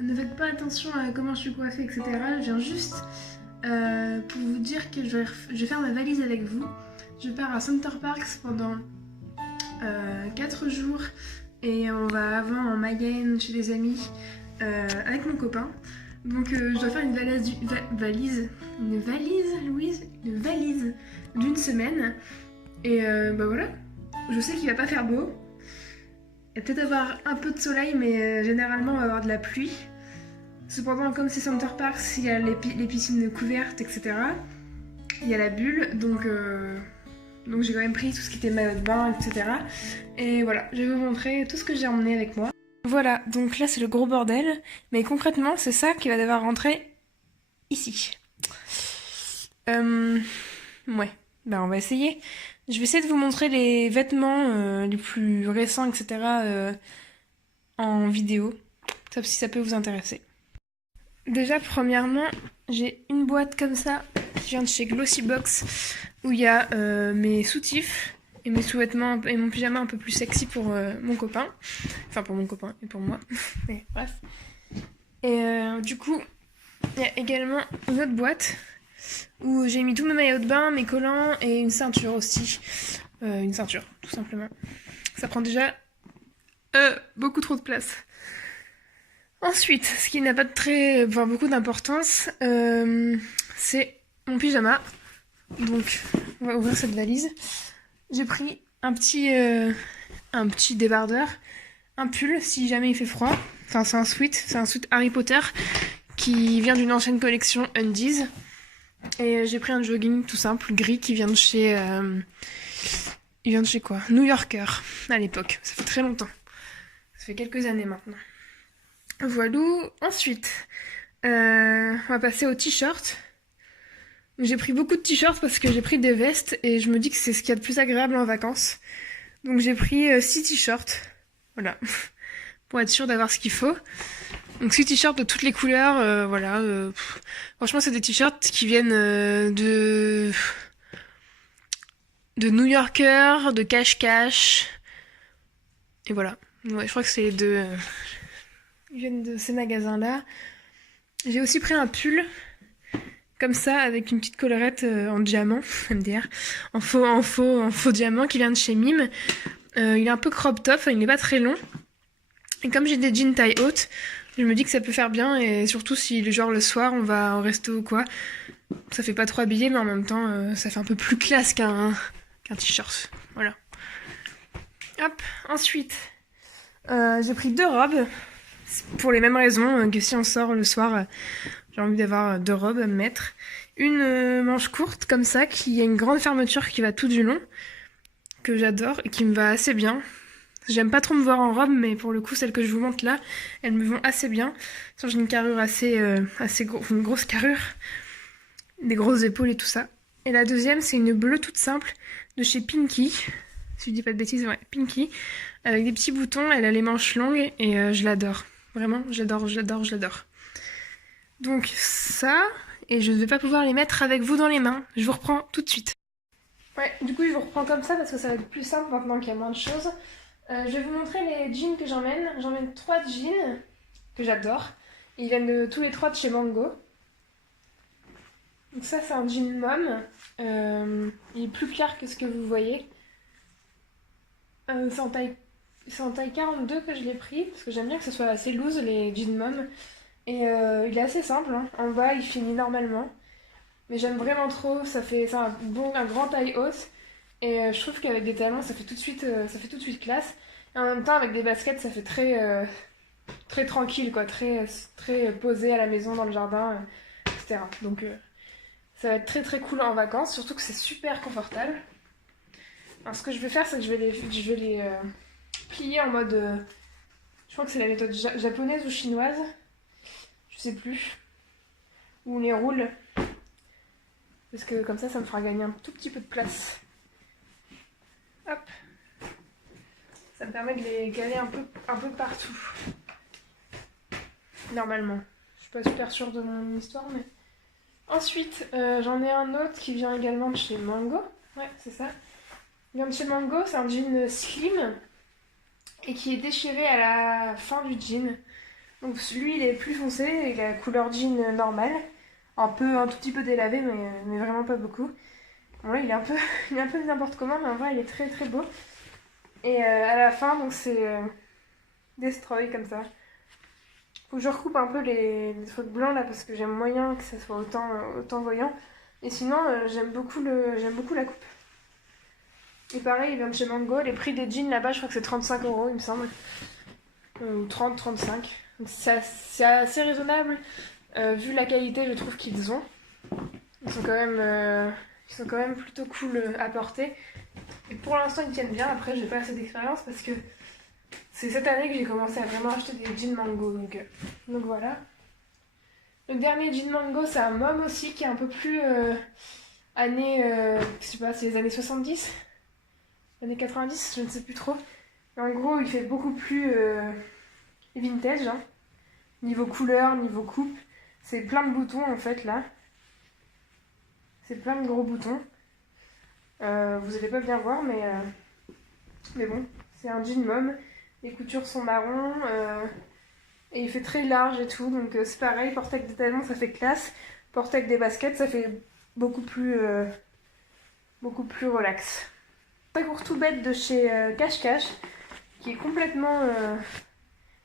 ne faites pas attention à comment je suis coiffée, etc. Je viens juste pour vous dire que je vais faire ma valise avec vous. Je pars à Center Parks pendant 4 jours et on va avant en Mayenne chez des amis avec mon copain. Donc je dois faire une valise d'une semaine. Et bah voilà, je sais qu'il va pas faire beau. Il va peut-être avoir un peu de soleil, mais généralement on va avoir de la pluie. Cependant, comme c'est Center Parks, il y a les piscines couvertes, etc. Il y a la bulle, donc j'ai quand même pris tout ce qui était maillot de bain, etc. Et voilà, je vais vous montrer tout ce que j'ai emmené avec moi. Voilà, donc là c'est le gros bordel, mais concrètement c'est ça qui va devoir rentrer ici. Ouais, bah on va essayer. Je vais essayer de vous montrer les vêtements les plus récents, etc. En vidéo, sauf si ça peut vous intéresser. Déjà, premièrement, j'ai une boîte comme ça qui vient de chez Glossybox où il y a mes soutifs et mes sous-vêtements et mon pyjama un peu plus sexy pour mon copain. Enfin, pour mon copain et pour moi. Mais bref. Et du coup, il y a également une autre boîte où j'ai mis tous mes maillots de bain, mes collants et une ceinture aussi. Une ceinture, tout simplement. Ça prend déjà beaucoup trop de place. Ensuite, ce qui n'a pas beaucoup d'importance, c'est mon pyjama. Donc, on va ouvrir cette valise. J'ai pris un petit débardeur, un pull si jamais il fait froid. Enfin, c'est un sweat Harry Potter qui vient d'une ancienne collection Undies. Et j'ai pris un jogging tout simple, gris, qui vient de chez... il vient de chez quoi? New Yorker, à l'époque. Ça fait très longtemps. Ça fait quelques années maintenant. Voilà. Ensuite, on va passer aux t-shirts. J'ai pris beaucoup de t-shirts parce que j'ai pris des vestes et je me dis que c'est ce qu'il y a de plus agréable en vacances. Donc j'ai pris 6 t-shirts. Voilà. Pour être sûr d'avoir ce qu'il faut. Donc 6 t-shirts de toutes les couleurs. Voilà. Franchement, c'est des t-shirts qui viennent de New Yorker, de Cash Cash. Et voilà. Ouais, je crois que c'est les deux. Ils viennent de ces magasins-là. J'ai aussi pris un pull, comme ça, avec une petite collerette en diamant, MDR, en faux diamant, qui vient de chez Mime. Il est un peu crop top, il n'est pas très long. Et comme j'ai des jeans taille haute, je me dis que ça peut faire bien, et surtout si le soir on va au resto ou quoi, ça fait pas trop habillé, mais en même temps ça fait un peu plus classe qu'un t-shirt. Voilà. Hop, ensuite, j'ai pris 2 robes. Pour les mêmes raisons que si on sort le soir, j'ai envie d'avoir 2 robes à me mettre. Une manche courte comme ça, qui a une grande fermeture qui va tout du long, que j'adore et qui me va assez bien. J'aime pas trop me voir en robe, mais pour le coup, celles que je vous montre là, elles me vont assez bien. J'ai une carrure assez une grosse carrure, des grosses épaules et tout ça. Et la deuxième, c'est une bleue toute simple de chez Pinky. Si je dis pas de bêtises, ouais, Pinky, avec des petits boutons. Elle a les manches longues et je l'adore. Vraiment, j'adore. Donc ça, et je ne vais pas pouvoir les mettre avec vous dans les mains. Je vous reprends tout de suite. Ouais, du coup je vous reprends comme ça parce que ça va être plus simple maintenant qu'il y a moins de choses. Je vais vous montrer les jeans que j'emmène. J'emmène 3 jeans que j'adore. Ils viennent tous les 3 de chez Mango. Donc ça c'est un jean mom. Il est plus clair que ce que vous voyez. C'est en taille 42 que je l'ai pris, parce que j'aime bien que ce soit assez loose les jeans mom. Et il est assez simple, hein. En bas il finit normalement. Mais j'aime vraiment trop, c'est un grand taille haute. Et je trouve qu'avec des talons ça fait tout de suite classe. Et en même temps avec des baskets ça fait très tranquille quoi, très posé à la maison, dans le jardin, etc. Donc ça va être très cool en vacances, surtout que c'est super confortable. Alors ce que je vais faire c'est que je vais les plier en mode... je crois que c'est la méthode japonaise ou chinoise. Je sais plus. Ou on les roule. Parce que comme ça me fera gagner un tout petit peu de place. Hop. Ça me permet de les caler un peu partout. Normalement. Je suis pas super sûre de mon histoire, mais... Ensuite, j'en ai un autre qui vient également de chez Mango. Ouais, c'est ça. Il vient de chez Mango, c'est un jean slim. Et qui est déchiré à la fin du jean. Donc lui il est plus foncé, il a couleur jean normale, un tout petit peu délavé mais vraiment pas beaucoup. Bon là il est un peu, il est un peu n'importe comment mais en vrai il est très très beau. Et à la fin donc c'est destroy comme ça. Faut que je recoupe un peu les trucs blancs là parce que j'aime moyen que ça soit autant voyant. Et sinon j'aime beaucoup la coupe. Et pareil il vient de chez Mango, les prix des jeans là-bas je crois que c'est 35 € il me semble. Ou 30-35. C'est assez raisonnable vu la qualité je trouve qu'ils ont. Ils sont quand même plutôt cool à porter. Et pour l'instant ils tiennent bien, après j'ai pas assez d'expérience parce que c'est cette année que j'ai commencé à vraiment acheter des jeans Mango. Donc voilà. Le dernier jean Mango c'est un Mom aussi qui est un peu plus années, je sais pas, c'est les années 70, années 90, je ne sais plus trop. Mais en gros il fait beaucoup plus vintage, hein. Niveau couleur, niveau coupe. C'est plein de boutons en fait là. C'est plein de gros boutons. Vous allez pas bien voir mais bon, c'est un jean Mom. Les coutures sont marron et il fait très large et tout, donc c'est pareil, porter avec des talons ça fait classe, porter avec des baskets ça fait beaucoup plus relax. Un court tout bête de chez Cache Cache qui est complètement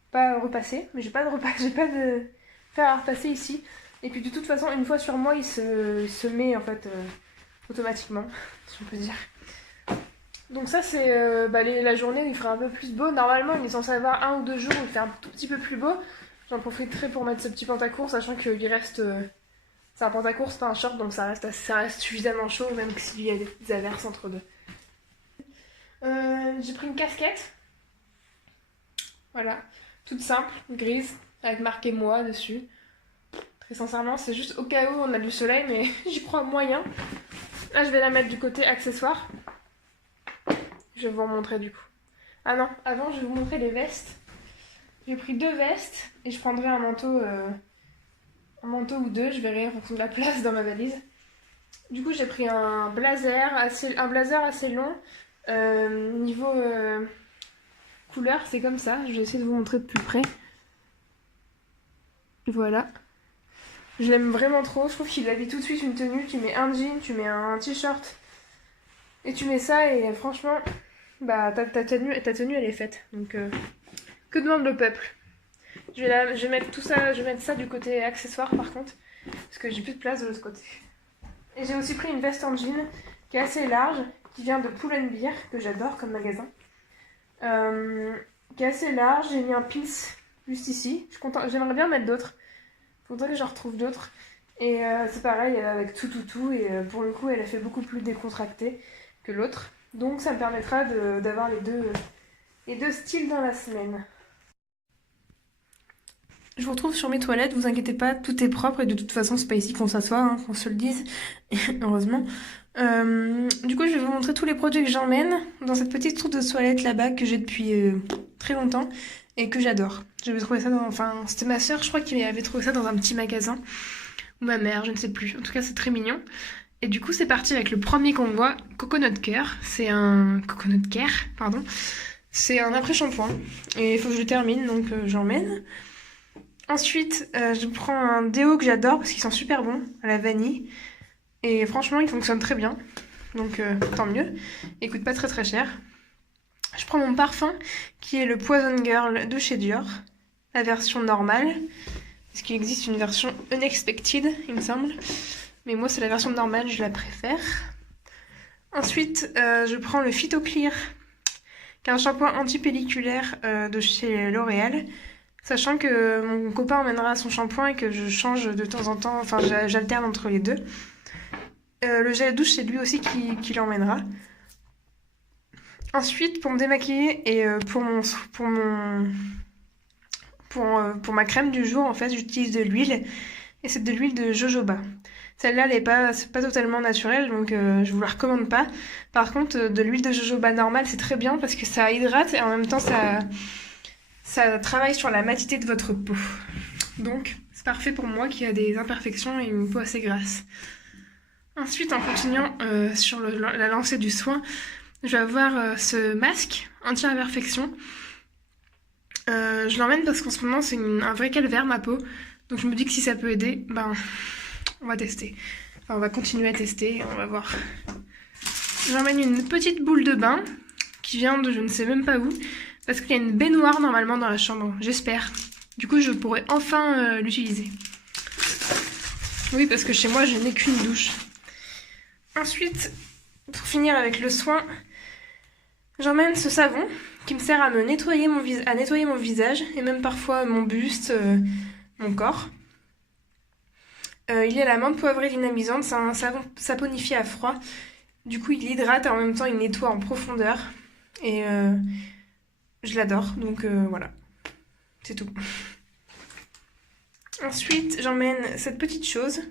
pas repassé, mais j'ai pas de fer à repasser ici. Et puis de toute façon une fois sur moi il se met en fait automatiquement, si on peut dire. Donc ça c'est la journée où il fera un peu plus beau. Normalement il est censé avoir 1 ou 2 jours où il fait un tout petit peu plus beau. J'en profiterai pour mettre ce petit pantacourt, sachant qu'il reste... c'est un pantacourt, c'est pas un short, donc ça reste suffisamment chaud, même s'il y a des averses entre deux. J'ai pris une casquette. Voilà, toute simple, grise, avec marqué moi dessus. Très sincèrement, c'est juste au cas où on a du soleil, mais j'y crois moyen. Là je vais la mettre du côté accessoire. Je vais vous montrer du coup. Ah non, avant je vais vous montrer les vestes. J'ai pris 2 vestes et je prendrai un manteau ou 2, je verrai en fonction de la place dans ma valise. Du coup j'ai pris un blazer assez long. Niveau couleur c'est comme ça, je vais essayer de vous montrer de plus près. Voilà. Je l'aime vraiment trop, je trouve qu'il habille tout de suite une tenue. Tu mets un jean, tu mets un t-shirt et tu mets ça et franchement... Bah ta tenue elle est faite, donc que demande le peuple. Je vais mettre tout ça, je vais mettre ça du côté accessoire par contre, parce que j'ai plus de place de l'autre côté. Et j'ai aussi pris une veste en jean qui est assez large, qui vient de Pull & Bear, que j'adore comme magasin. Qui est assez large, j'ai mis un pins juste ici, j'aimerais bien mettre d'autres, faudrait que j'en retrouve d'autres. Et c'est pareil, elle est avec tout, et pour le coup elle a fait beaucoup plus décontracté que l'autre. Donc ça me permettra d'avoir les deux styles dans la semaine. Je vous retrouve sur mes toilettes, vous inquiétez pas, tout est propre et de toute façon c'est pas ici qu'on s'assoit, hein, qu'on se le dise, heureusement. Du coup je vais vous montrer tous les produits que j'emmène dans cette petite trousse de toilette là-bas que j'ai depuis très longtemps et que j'adore. J'avais trouvé ça c'était ma soeur je crois qui avait trouvé ça dans un petit magasin, ou ma mère, je ne sais plus, en tout cas c'est très mignon. Et du coup c'est parti avec le premier qu'on voit, Coconut Care, c'est un après-shampoing et il faut que je le termine donc j'emmène. Ensuite je prends un déo que j'adore parce qu'ils sont super bons, à la vanille, et franchement il fonctionne très bien, donc tant mieux, il coûte pas très cher. Je prends mon parfum qui est le Poison Girl de chez Dior, la version normale, parce qu'il existe une version Unexpected il me semble. Mais moi c'est la version normale, je la préfère. Ensuite je prends le Phytoclear, qui est un shampoing anti-pelliculaire de chez L'Oréal. Sachant que mon copain emmènera son shampoing et que je change de temps en temps, enfin j'alterne entre les deux. Le gel douche c'est lui aussi qui l'emmènera. Ensuite pour me démaquiller et pour ma crème du jour en fait j'utilise de l'huile. Et c'est de l'huile de jojoba. Celle-là, c'est pas totalement naturelle, donc je vous la recommande pas. Par contre, de l'huile de jojoba normale, c'est très bien parce que ça hydrate et en même temps, ça travaille sur la matité de votre peau. Donc, c'est parfait pour moi qui a des imperfections et une peau assez grasse. Ensuite, en continuant sur la lancée du soin, je vais avoir ce masque anti-imperfection Je l'emmène parce qu'en ce moment c'est un vrai calvaire ma peau. Donc je me dis que si ça peut aider, ben on va tester. Enfin on va continuer à tester, on va voir. J'emmène une petite boule de bain qui vient de je ne sais même pas où. Parce qu'il y a une baignoire normalement dans la chambre, j'espère. Du coup je pourrai enfin l'utiliser. Oui parce que chez moi je n'ai qu'une douche. Ensuite, pour finir avec le soin, j'emmène ce savon qui me sert à me nettoyer mon visage et même parfois mon buste, mon corps. Il est à la menthe poivrée dynamisante, c'est un savon saponifié à froid. Du coup il hydrate et en même temps il nettoie en profondeur. Et je l'adore, donc voilà, c'est tout. Ensuite j'emmène cette petite chose.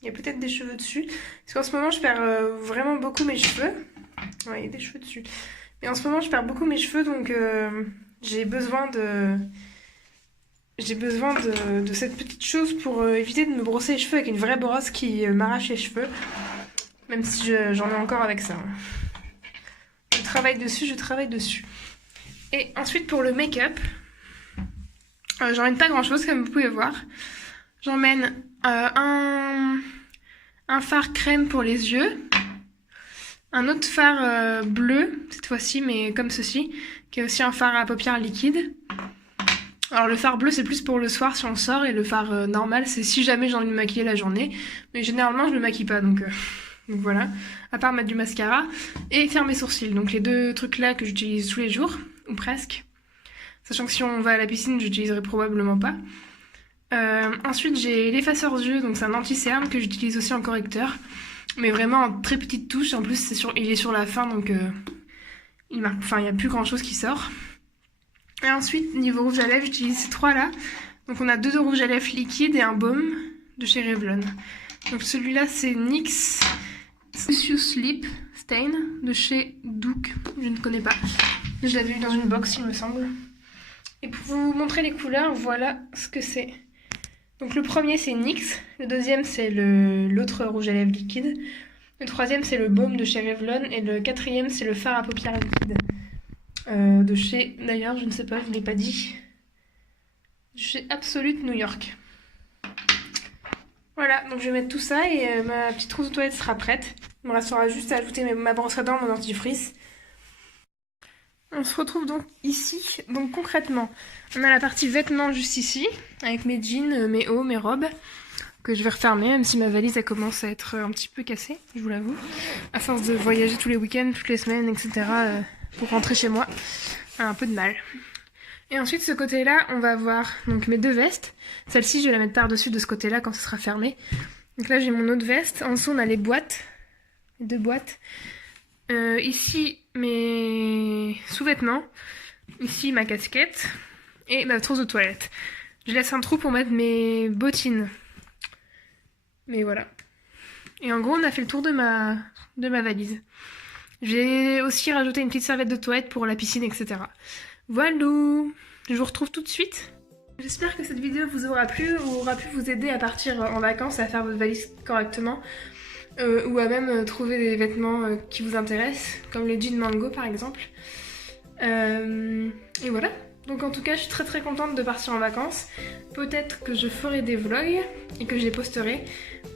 Il y a peut-être des cheveux dessus. Parce qu'en ce moment je perds vraiment beaucoup mes cheveux. Ouais, il y a des cheveux dessus. Et en ce moment je perds beaucoup mes cheveux donc j'ai besoin de cette petite chose pour éviter de me brosser les cheveux avec une vraie brosse qui m'arrache les cheveux. Même si j'en ai encore avec ça. Je travaille dessus. Et ensuite pour le make-up, j'emmène pas grand chose comme vous pouvez voir. J'emmène un fard crème pour les yeux. Un autre fard bleu, cette fois-ci, mais comme ceci, qui est aussi un fard à paupières liquide. Alors le fard bleu c'est plus pour le soir si on sort, et le fard normal c'est si jamais j'ai envie de me maquiller la journée. Mais généralement je me maquille pas, donc voilà. À part mettre du mascara et faire mes sourcils. Donc les deux trucs là que j'utilise tous les jours, ou presque. Sachant que si on va à la piscine j'utiliserai probablement pas. Ensuite j'ai l'effaceur yeux, donc c'est un anti-cerne que j'utilise aussi en correcteur. Mais vraiment en très petite touche, en plus il est sur la fin donc il n'y a plus grand chose qui sort. Et ensuite niveau rouge à lèvres j'utilise ces trois là. Donc on a deux de rouge à lèvres liquide et un baume de chez Revlon. Donc celui-là c'est NYX Lucious Lip Stain de chez Dook, je ne connais pas. Je l'avais eu dans une box il me semble. Et pour vous montrer les couleurs, voilà ce que c'est. Donc le premier c'est NYX, le deuxième c'est l'autre rouge à lèvres liquide, le troisième c'est le baume de chez Revlon et le quatrième c'est le fard à paupières liquide de chez, d'ailleurs je ne sais pas, je ne l'ai pas dit, de chez Absolute New York. Voilà, donc je vais mettre tout ça et ma petite trousse de toilette sera prête. Il me restera juste à ajouter ma brosse à dents, mon dentifrice. On se retrouve donc ici. Donc concrètement, on a la partie vêtements juste ici, avec mes jeans, mes hauts, mes robes, que je vais refermer, même si ma valise elle commence à être un petit peu cassée, je vous l'avoue. À force de voyager tous les week-ends, toutes les semaines, etc. Pour rentrer chez moi, j'ai un peu de mal. Et ensuite, ce côté-là, on va avoir donc mes deux vestes. Celle-ci, je vais la mettre par-dessus de ce côté-là quand ce sera fermé. Donc là, j'ai mon autre veste. En dessous, on a les boîtes, les deux boîtes. Ici, mes sous-vêtements. Ici, ma casquette. Et ma trousse de toilette. Je laisse un trou pour mettre mes bottines. Mais voilà. Et en gros, on a fait le tour de ma valise. J'ai aussi rajouté une petite serviette de toilette pour la piscine, etc. Voilà. Je vous retrouve tout de suite. J'espère que cette vidéo vous aura plu ou aura pu vous aider à partir en vacances et à faire votre valise correctement. Ou à même trouver des vêtements qui vous intéressent, comme les jeans Mango par exemple. Et voilà. Donc en tout cas je suis très très contente de partir en vacances. Peut-être que je ferai des vlogs et que je les posterai,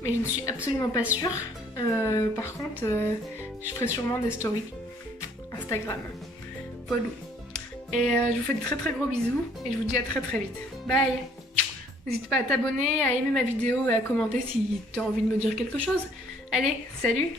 mais je ne suis absolument pas sûre. Par contre je ferai sûrement des stories Instagram. Voilà. Et je vous fais de très très gros bisous et je vous dis à très très vite. Bye. N'hésite pas à t'abonner, à aimer ma vidéo et à commenter si tu as envie de me dire quelque chose. Allez, salut!